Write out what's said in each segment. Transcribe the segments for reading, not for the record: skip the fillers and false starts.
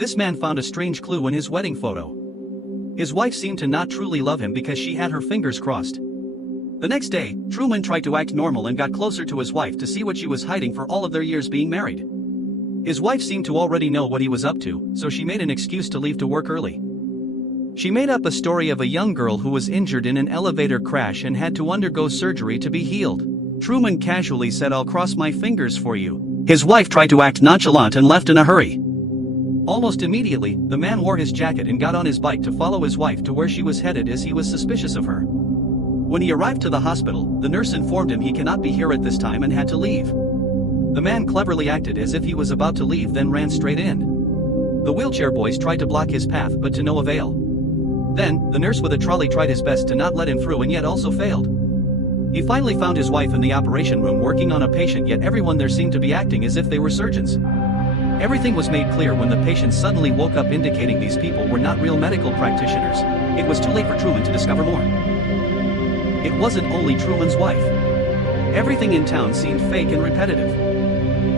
This man found a strange clue in his wedding photo. His wife seemed to not truly love him because she had her fingers crossed. The next day, Truman tried to act normal and got closer to his wife to see what she was hiding for all of their years being married. His wife seemed to already know what he was up to, so she made an excuse to leave to work early. She made up a story of a young girl who was injured in an elevator crash and had to undergo surgery to be healed. Truman casually said, "I'll cross my fingers for you." His wife tried to act nonchalant and left in a hurry. Almost immediately, the man wore his jacket and got on his bike to follow his wife to where she was headed as he was suspicious of her. When he arrived to the hospital, the nurse informed him he cannot be here at this time and had to leave. The man cleverly acted as if he was about to leave, then ran straight in. The wheelchair boys tried to block his path but to no avail. Then, the nurse with a trolley tried his best to not let him through and yet also failed. He finally found his wife in the operation room working on a patient, yet everyone there seemed to be acting as if they were surgeons. Everything was made clear when the patient suddenly woke up, indicating these people were not real medical practitioners. It was too late for Truman to discover more. It wasn't only Truman's wife. Everything in town seemed fake and repetitive.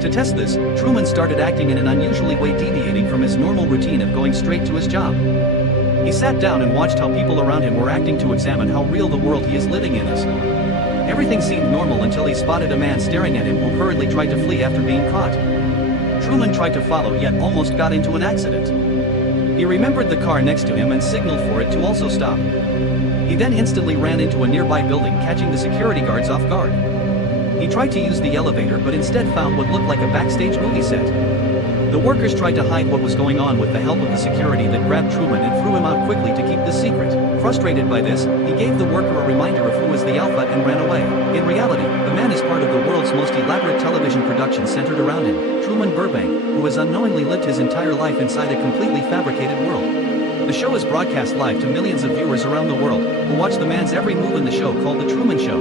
To test this, Truman started acting in an unusual way, deviating from his normal routine of going straight to his job. He sat down and watched how people around him were acting to examine how real the world he is living in is. Everything seemed normal until he spotted a man staring at him who hurriedly tried to flee after being caught. Truman tried to follow, yet almost got into an accident. He remembered the car next to him and signaled for it to also stop. He then instantly ran into a nearby building, catching the security guards off guard. He tried to use the elevator but instead found what looked like a backstage movie set. The workers tried to hide what was going on with the help of the security that grabbed Truman and threw him out quickly to keep the secret. Frustrated by this, he gave the worker a reminder of who was the alpha and ran away. In reality, the man is part of the world's most elaborate television production centered around him, Truman Burbank, who has unknowingly lived his entire life inside a completely fabricated world. The show is broadcast live to millions of viewers around the world, who watch the man's every move in the show called The Truman Show.